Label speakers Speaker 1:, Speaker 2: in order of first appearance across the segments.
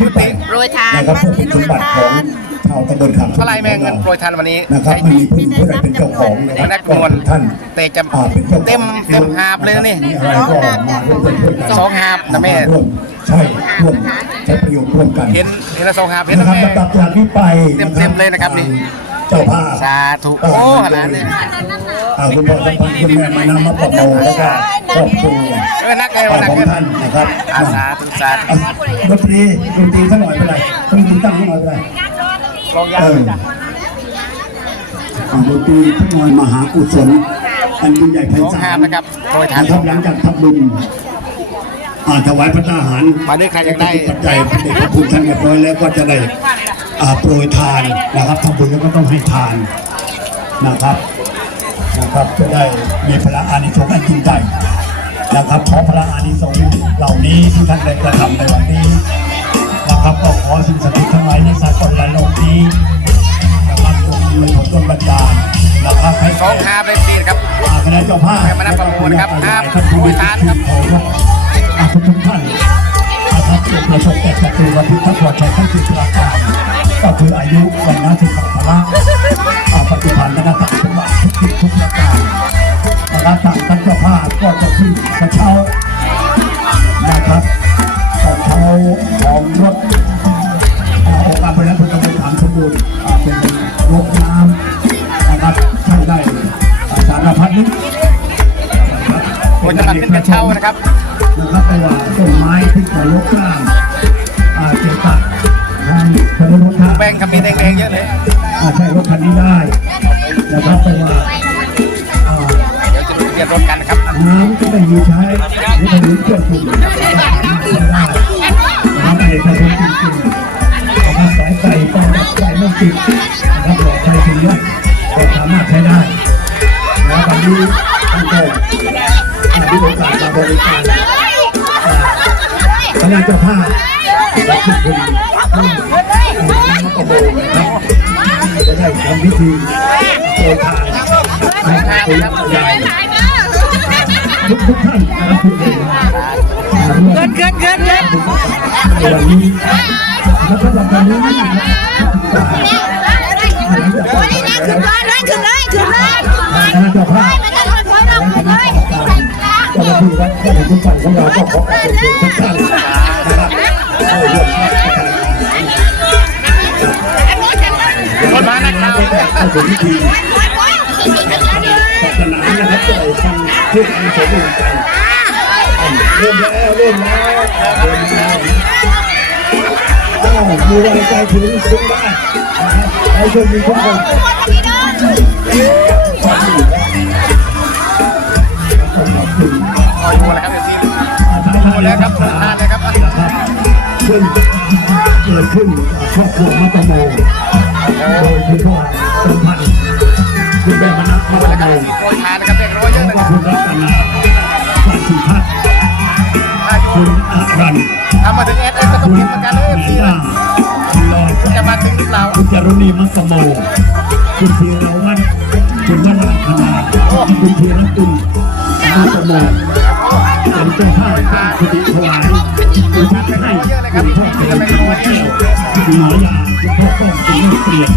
Speaker 1: ขึ้นกุฏิ
Speaker 2: โปรยทาน
Speaker 3: นะครับเพื่อเป็นสมบัติของชาวตำบลขาม
Speaker 1: เท่าไหรแม่เงินโปรยทานวันนี้
Speaker 3: นะครับไม่มีผู้ผู้ใดเป็นเจ้าของนะค
Speaker 1: ไม่
Speaker 3: รับ
Speaker 1: ได้คำนวณ
Speaker 3: ท่าน
Speaker 1: แต่จะ
Speaker 3: อ่าเป็นจ้าของ
Speaker 1: เต็มเต็มหาบเลยนะนี่
Speaker 3: มีอะไรก็มาร่วมกันช่วยกัน
Speaker 1: สองหาบนะแม่
Speaker 3: ร่วใช่ร่วมใช้ประโยชน์ร่วมกัน
Speaker 1: เห็นเห็นละสองหาบเห็น
Speaker 3: นะ
Speaker 1: นะครับแม่
Speaker 3: ลำดับจากนี้ไป
Speaker 1: เต็มๆเลยนะครับนี่
Speaker 3: เจ้าภาพ
Speaker 1: สาธุโอ้ขนาดนี้
Speaker 3: อ่าคุณพ่อสัมพันธ์คุณแม่มานำมาประโมทแล้วก็ครอบครัว
Speaker 1: เออนักเลย
Speaker 3: ข
Speaker 1: วันนัก
Speaker 3: อง
Speaker 1: เลย
Speaker 3: ท่านนะครับ
Speaker 1: อาสาธุสาธุ
Speaker 3: อะดนตรีดนตรีสักหน่อยเป็นไรดนตรีตั้งสักหน่อยเป็นไร
Speaker 1: ลองยา
Speaker 3: เอออ่าดนตรีพระนอยมหากุศลอันยิ่งใหญ่ไพ
Speaker 1: สอง
Speaker 3: ศา
Speaker 1: หาบ
Speaker 3: ล
Speaker 1: นะครับโปรยทาน
Speaker 3: นะครับหลังจากทำบุญอ่า ถวายพระทหาร
Speaker 1: มาด้วยใครอยากได้
Speaker 3: ปัจจัยพระเดชพระคุณท่านเรียบร้อยแล้วก็จะได้อ่าโปรยทานนะครับทำบุญแล้วก็ต้องให้ทานนะครับนะครับจะได้มีพระอานิสงส์อันยิ่งใหญ่นะครับขอพระอานิสงส์เหล่านี้ที่ท่านได้กระทำในวันนี้นะครับก็ขอสิ่งศักดิ์สิทธิ์ทั้งหลายในสากลและโลกนี้นะครับจงมีผลจนบันดาลนะครับให้
Speaker 1: สองหาบเลยสี่นะครับ
Speaker 3: อ่าคณะเจ้าภาพ
Speaker 1: ให้มานับประมูลนะครับครับ
Speaker 3: ท่านผู้มีจิตของอ่า ทุกท่านนะครับจประสบแต่ศัตรูวันที่พระพรชัยทั้งสิบประการก็คืออายุวันนาสิบ จะมา
Speaker 1: ขึ้นกระเช้านะครับ
Speaker 3: นะครับไม่ว่าต้นไม้ที่ก่อลกกล้างอ่าเกี่ยวกับทางถนนหนทาง
Speaker 1: แบ่งกับมีแดงๆเยอะเลย
Speaker 3: อ่าใช้รถคันนี้ได้นะครับไม่ว่าอ่า
Speaker 1: เดี๋ยวจะเรียนรถกันนะครับ
Speaker 3: น้ำก็ไม่มีใช้หรือถนนเครื่องสูบใช้ได้นะครับในถนนจริงๆนะครับสายไฟไฟไฟไม่ติด เจ้าภาพและทุกคนที่มาประมูลนะครับจะได้ทำพิธีโปรยทานให้กับผู้ใหญ่ทุกทุกท่านนะครับทุกระ
Speaker 2: เกินเกินเกินเกิน
Speaker 3: วันนี้และสำหรับวันนี้นะครับคณะเจ้า เจ้าหน้าที่วัดเจ้าหน้าที่ฝ่ายของเราก็ขอขอบคุณทุกท่านนะครับได้ร่วมรับประทาน
Speaker 1: รถมานะครับ
Speaker 3: เข้าถึงพิธีศาสนานะครับก็ได้ฟังเทศน์สมบูรณ์กันเริ่มแล้วเริ่มแล้วเริ่มแล้วอ้าวมีอะไรใจถึงซึ้งได้นะครับให้ช่วยมีทุกคน คอ
Speaker 1: ยดูนะครับเดี๋ยวซีดูแล้วครับทานเลยครับ
Speaker 3: ซึ่งเกิดขึ้นครอบครัวมัตโมโดยคุณพ่อสมพันธ์คุณแม่มนัสมัตโม
Speaker 1: โปรยทานนะครับเด็กร้อยเย
Speaker 3: แล้วก็คุณรัตนาสันติพัฒน์
Speaker 1: ถ้าอยู่
Speaker 3: คุณอารัน
Speaker 1: ทำมาถึงเอสเอสก็ต้อง
Speaker 3: คุณ
Speaker 1: กินเหมือนกันเลย
Speaker 3: แม
Speaker 1: ซี
Speaker 3: นด้าคุณลอย
Speaker 1: จะมาถึงหรือเปล่า
Speaker 3: คุณจารุณีมัตโมคุณธีรวันคุณวนาคณาคุณธีรกุลมัตโม เป็นเจ้าภาพตั้งคติถวายคุณทักให้คุณพ่อเป็นคุณพ่อแก้วคุณหมอยาคุณพ่อป้อมคุณแม่เปลี่ยน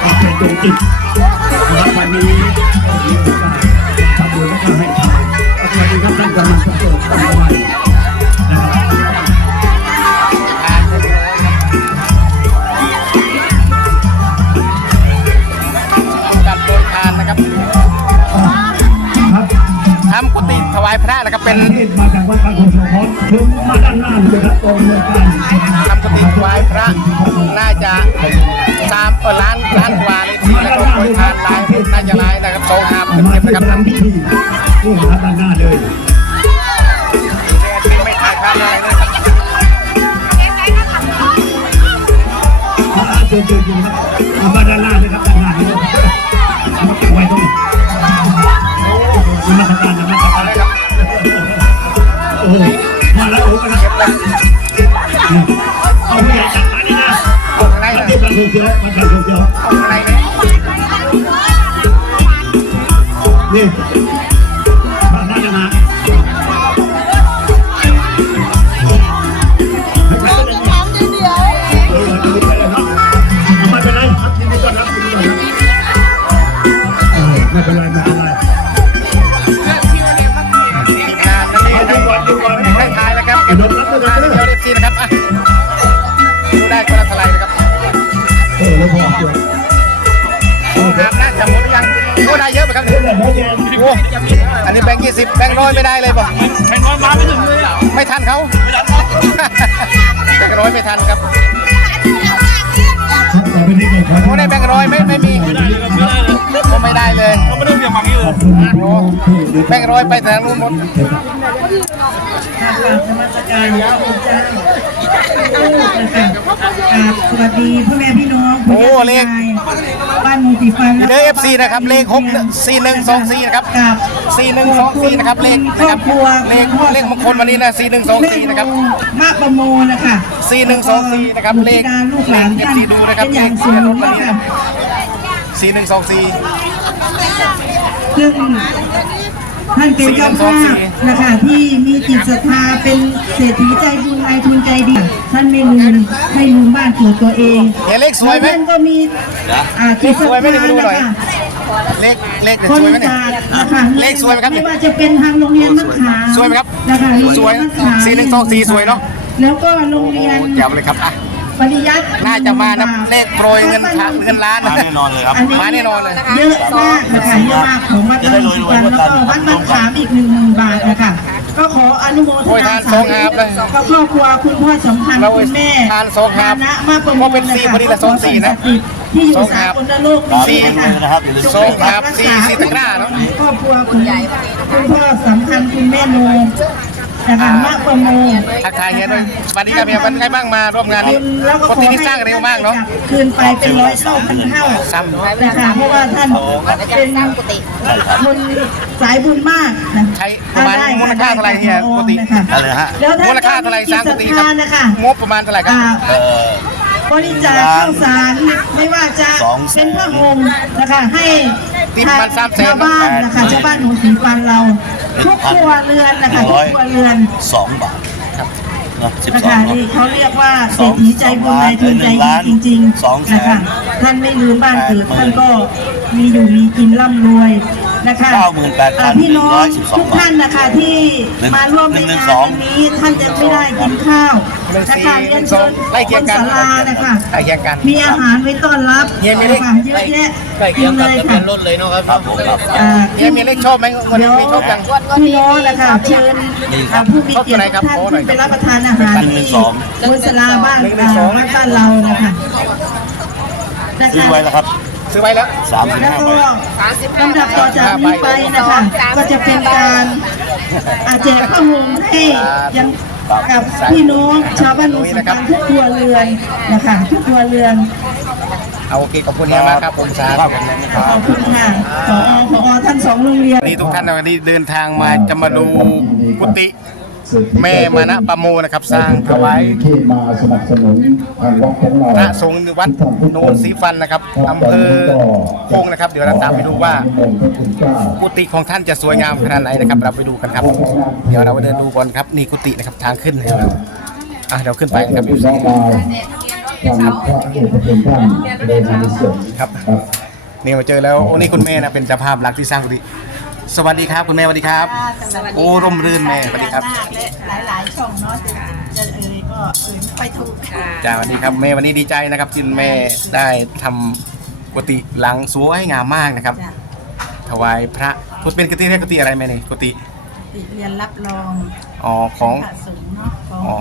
Speaker 3: คุณเป็นดวงจิตนะครับวันนี้มีโอกาสทำบุญก็ให้ วัด
Speaker 1: พระ
Speaker 3: โคสพรถึงมาด้านหน้าเลยครับตรงเลยการ
Speaker 1: ทำกุฏิถวายพระน่าจะสามเออล้านล้านกว่าเลยที่แล้วก็โปรยทานหลายน่าจะหลายนะครับสองหาบเป็น
Speaker 3: มา
Speaker 1: เต็ม
Speaker 3: ที่
Speaker 1: นะครับ
Speaker 3: ทำพิธีนี่ครับด้านหน้าเลย
Speaker 1: ไม่ขายข้าวอะไรนะครับ
Speaker 3: เชิญเชิญเชิญครับมาด้านหน้าเลยครับด้านหน้าเลยเอามาเก็บไว้ตรงนี้ เลยมาแล้วโอ้กันนะเอาผู้ใหญ่จัดมานี่นะ
Speaker 1: เอาข้างใน
Speaker 3: มา
Speaker 1: เลย
Speaker 3: ที่บังเชียวมาบังเชียว
Speaker 1: เอาข้างนเลย
Speaker 3: นี่
Speaker 2: อ้
Speaker 1: ได้เยอะไปครับเนี่ยโอ้อันนี้แบงค์ยี่สิบแบงค์ร้อยไม่ได้เลยป่ะ
Speaker 2: แข่งน้อยมาไม่ถึงเลยอะ
Speaker 1: ไม่ทันเขาแบงค์ร้อยไม่ทันครับ
Speaker 3: ต่อไปนี้ก็ขอ
Speaker 1: โอ้ได้แบงค์ร้อยไม่ไม่มี
Speaker 2: ไม่ได้เลยครับไม่ได้เลย
Speaker 1: โอ้ไม่ได้เลย
Speaker 2: เขาไม่ได้เรียกมางี้เลย
Speaker 1: โอ้แบงค์ร้อยไปทางนู้นหมด
Speaker 4: นมัสการพระคุณเจ้านะคะกราบสวัสดีพ่อแม่พี่น้อง
Speaker 1: โอ้เลข
Speaker 4: บ้านมูสีฟัน
Speaker 1: เดอเอฟซีนะครับเลขหกสี่หนึ่งสองสี่นะครับ
Speaker 4: กับ
Speaker 1: สี่หนึ่งสองสี่นะครับเลข
Speaker 4: คร
Speaker 1: นะ
Speaker 4: อ
Speaker 1: ครับ
Speaker 4: ครัว
Speaker 1: เลขเลขมงคลวันนี้นะสี่หนึ่งสองสี่นะครับ
Speaker 4: มากประโมนะคะ
Speaker 1: สี่หนึ่งสองสี่นะครับเลข
Speaker 4: ลูกหลานท่าน
Speaker 1: ดูนะครับ
Speaker 4: เป็นอย่างสูงนะคะ
Speaker 1: สี่หนึ่งสองสี่
Speaker 4: ซึ่ง ท่านเป็นเจ้าภาพนะคะที่มีจิตศรัทธาเป็นเศรษฐีใจบุญนายทุนใจดี ท่านไม่ลืมไม่ลืมบ้านเกิดตัวเอง
Speaker 1: เห็นเลขสวยไหม
Speaker 4: แล้ท่านก็มีอ่าจิตศรัท
Speaker 1: สวยไหม
Speaker 4: ธา
Speaker 1: เดี๋ยวไปดูหน่อย
Speaker 4: นะคะ
Speaker 1: เลขเลขเนี่ย
Speaker 4: ค
Speaker 1: ส
Speaker 4: น
Speaker 1: วยไหมเนี่ย
Speaker 4: จากนะคะ
Speaker 1: เลขสวยไหมครับ
Speaker 4: ไม่ว่าจะเป็นทางโรงเรียนมะขาม
Speaker 1: สวยไหมครับ
Speaker 4: นะคะโรง
Speaker 1: สวย
Speaker 4: เรีนมะขาม
Speaker 1: สี่หนึ่งสองสี่สวยเนอะ
Speaker 4: แล้วก็โรงเรียน
Speaker 1: แจ๋วเลยครับอะ
Speaker 4: ปริยัติ
Speaker 1: น่าจะมานะเลขโปรยเงินล้านเงินล้านนะ
Speaker 2: แน่นอนเลยครับ
Speaker 1: มาแน่นอนเลย
Speaker 4: เยอะมากนะคะเยอะมากของวัด
Speaker 2: จะได้รวยๆ
Speaker 4: แล้วก็วัดมะขามอีกหนึ่งหมื่นบาทนะคะก็ขออนุโมท
Speaker 1: โอ้ย
Speaker 4: นา
Speaker 1: ทานสองหาบเลย
Speaker 4: ก็ครอบครัวคุณพ่อสำคัญ
Speaker 1: เรา
Speaker 4: คุณแม่
Speaker 1: ทานสองหาบ
Speaker 4: ฐนะมากกว่า
Speaker 1: เพราะเป็นสี่พอดีละสองสี่นะ
Speaker 4: ที่อยู่
Speaker 1: สองหา
Speaker 4: สา
Speaker 1: บ
Speaker 4: กลโลกนี้
Speaker 1: สี่
Speaker 4: นะคะ
Speaker 2: นะครับอย่าลืม
Speaker 1: สองหาบสี่สี่ตะกร้าเนอะ
Speaker 4: ครอบครัวคุณคุณพ่อสำคัญคุณแม่โน นะคะมากกว่าโม
Speaker 1: ทักทายเฮียด้วยสวัสดีครับเฮียเป็นไงบ้างมาร่วมงานนี้
Speaker 4: คุณแล้วก็
Speaker 1: ปกตินี่สร้างเร็วมากเนาะ
Speaker 4: คืนไปเป็นร้อยเท่าพันเท่า
Speaker 1: ซ้ำ
Speaker 4: นะคะเพราะว่าท่านเป็นคนสายบุญมากนะ
Speaker 1: ใช้ประมาณมูลค่าเท่าไหร่เฮียปกติ
Speaker 4: นะคะ
Speaker 2: อะไรฮะ
Speaker 4: แล้วท่าน
Speaker 1: มูลค่าเท่าไหร่สร้างกุฏิครับ
Speaker 4: มีจิตศทธานะคะ
Speaker 1: งบประมาณเท่าไหร่ครับ
Speaker 4: อ่า
Speaker 2: เอ่อบ
Speaker 4: ริจาคข้าวสารไม่ว่าจะ
Speaker 2: สองแสน
Speaker 4: เป็นผ้าห่มนะคะให้
Speaker 1: ติดมันสามแสน
Speaker 4: ชาวบ้านนะคะชาวบ้านหนูสีฟันเรา ทุกครัวเรือนนะคะทุกครัวเรือน
Speaker 2: สองบาทนะสิบ
Speaker 4: นะ
Speaker 2: สอง
Speaker 4: คะ
Speaker 2: เนอะ
Speaker 4: นี่เขาเรียกว่าเศรษฐีใจบุญนายทุนใจดีจริง
Speaker 2: สอง
Speaker 4: ๆ
Speaker 2: แสน
Speaker 4: นะคะท่านไม่ลืมบ้านเกิด
Speaker 2: แปดหมื่น
Speaker 4: ท่านก็มีอยู่มีกินร่ำรวย นะคะ
Speaker 2: เก้าหมื่นแปดพัน
Speaker 4: อ่าพี่น้อง
Speaker 2: หนึ่งร้อยสิบสอง
Speaker 4: ทุกท่านนะคะที่
Speaker 2: หนึ่ง
Speaker 4: มาร่วมใน
Speaker 2: หนึ่ง
Speaker 4: งาน
Speaker 2: สอง
Speaker 4: วันนี้ท่านจะไม่ได้กินข้าว
Speaker 1: หนึ่ง
Speaker 4: นะ
Speaker 1: สี่
Speaker 4: คะ
Speaker 1: ห
Speaker 4: เรีย
Speaker 1: นึ่
Speaker 4: น
Speaker 1: งสอ
Speaker 4: เชิ
Speaker 1: ง
Speaker 4: ญ
Speaker 1: ใกล้เคียงกัน
Speaker 4: ศาลานะคะ
Speaker 1: ใกล้เคียงกัน
Speaker 4: มีอาหารไว้ต้อนรับ
Speaker 1: เฮียมีเลข
Speaker 4: นะคะเยอะแยะ
Speaker 1: ใกล้เคียงกับ
Speaker 4: เลย
Speaker 1: ทะเบี
Speaker 4: ค่ะ
Speaker 1: ยนรถเลยเนาะครับ
Speaker 2: ครับผมครับ
Speaker 4: อ่า
Speaker 1: เฮียมีเลขชอบไหมวันนี้มีชอบยัง
Speaker 4: พี่น้องนะคะเชิญ
Speaker 2: นี่ครับ
Speaker 4: อ่าผู้มีเกียรติทุกท่านขึ้นไปรับประทานอาหาร
Speaker 2: หนึ่
Speaker 4: ที่
Speaker 2: งสอง
Speaker 4: บนศาลาบ้าน
Speaker 1: หนึ่งหนึ่ง
Speaker 4: อ่า
Speaker 1: สอง
Speaker 4: บ้านบ้านเรานะคะนะ
Speaker 2: ซื้อ
Speaker 4: คะ
Speaker 2: ไว้แล้วครับ
Speaker 1: ซื้อไว้แล้ว
Speaker 2: สามสิบ
Speaker 4: แล้ว
Speaker 2: ห้า
Speaker 4: ก็
Speaker 2: ใบ
Speaker 4: ลำดับต่อจากนี้ไปนะคะ ก็จะเป็นการอาแจกผ้าห่มให้ยังกับพี่น้องชาวบ้านหนูสังกัดทุกครัวเรือนนะคะ ทุกครัวเรือน
Speaker 1: เอาโอเคขอบคุณเฮียมากครับผมสาธุ
Speaker 4: ขอบคุณค่ะผอผอท่านสองโรงเรียน
Speaker 1: นี่ทุกท่านวันนี้เดินทางมาจะมาดูกุฏิ แม่มานะปะโมนะครับ สร้างถวาย
Speaker 3: ที่มาสนับสนุนทางวัดของเรา
Speaker 1: พระสงฆ์วัดโนนศรีฟันนะครับอำเภอโคงนะครับ เดี๋ยวเราตามไปดูว่ากุฏิของท่านจะสวยงามขนาดไหนนะครับ เราไปดูกันครับ เดี๋ยวเราไปเดินดูก่อนครับนี่กุฏินะครับทางขึ้นนะครับอะเดี๋ยวขึ้นไปนะครับ
Speaker 3: พี่น้องมาทางพระเอกเป็นท่านเดินทางเสริม
Speaker 1: ครับนี่มาเจอแล้วโอ้นี่คุณแม่นะเป็นเจ้าภาพหลักที่สร้างกุฏิ สวัสดีครับคุณแม่สวัสดีครับโอ้ร่มรื่นแม่สวัสดีครับ
Speaker 4: และหลายๆช่องเนาะจะเอ่ยก็เอ่ยไม่ค่อยถูกค่ะ
Speaker 1: จ้าสวัสดีครับแม่วันนี้ดีใจนะครับที่แม่ได้ทำกุฏิหลังสวยงามมากนะครับ
Speaker 4: จ้ะ
Speaker 1: ถวายพระพุทธเป็นกุฏิเรียกกุฏิอะไรแม่นี่กุฏิ
Speaker 4: ติเรียนรับรอง
Speaker 1: อ๋อของ
Speaker 4: พระสงฆ์เนาะของ
Speaker 1: อ๋อ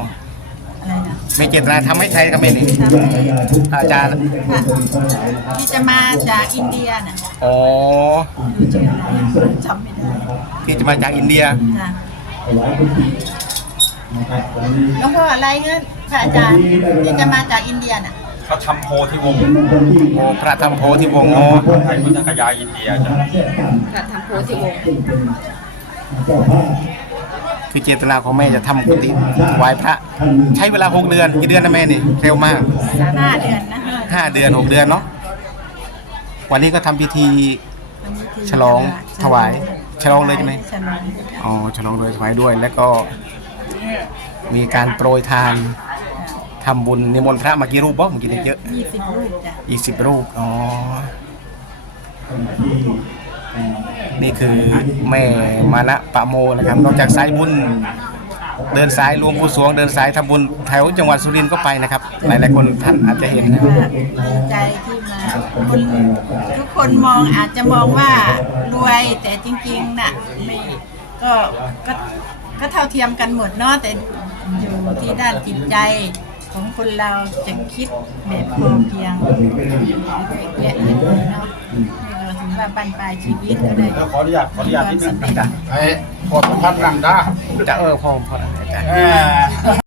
Speaker 4: อะไรนะ
Speaker 1: ไม่เจตนาทำให้ใช้ครับแม่นี่อาจารย์
Speaker 4: ที่จะมาจากอินเดียน่ะ
Speaker 1: อ๋อ
Speaker 4: อยู่ที่ไหนจำไม่ได้
Speaker 1: ที่จะมาจากอินเดีย
Speaker 4: จ้ะหลวงพ่ออะไรเงี้ยพระอาจารย์ที่จะมาจากอินเดียน่ะ
Speaker 2: เขาทำโพที่วง
Speaker 1: โอ้พระธรรมโพธิวงศ์อ๋อ
Speaker 2: ไทยพุทธกยาอินเดียจ้ะ
Speaker 1: คือเจตนาของแม่จะทำกุฏิถวายพระ ใช้เวลาหกเดือนกี่เดือนนะแม่นี่เร็วมาก
Speaker 4: ห้าเดือนนะ
Speaker 1: ห้าเดือนหกเดือนเนาะวันนี้ก็ทำพิธี ฉลองถวายฉลองเลยใช่ไหม
Speaker 4: ฉลอง
Speaker 1: อ๋อฉลองเลยถวายด้วยแล้วก็มีการโปรยทานทำบุญนิมนต์พระมากี่รูปบ่เมื่อกี้นี้เยอะ
Speaker 4: ยี่สิบรูปจ้ะ
Speaker 1: ยี่สิบรูป อ๋อ นี่คือแม่มานะปะโมนะครับนอกจากสายบุญเดินสายรวมผู้สวงเดินสายทำบุญแถวจังหวัดสุรินทร์ก็ไปนะครับ หลายๆคนท่านอาจจะเห็นนะ
Speaker 4: ดีใจที่มาคนทุกคนมองอาจจะมองว่ารวยแต่จริงๆน่ะไม่ก็ก็ก็เท่าเทียมกันหมดเนาะแต่อยู่ที่ด้านจิตใจของคนเราจะคิดแบบพอเพียงเล็กๆน้อยเนาะ ว่าบั้นปลายชีวิตก็ได้
Speaker 5: แล้วขออนุญาตขออนุญาตนิดนึง
Speaker 4: ความสำเร็จ
Speaker 5: ไอ้พอสัมพันธ์รังได้
Speaker 1: จะเออพอพอแล้วอาจารย์
Speaker 5: เออ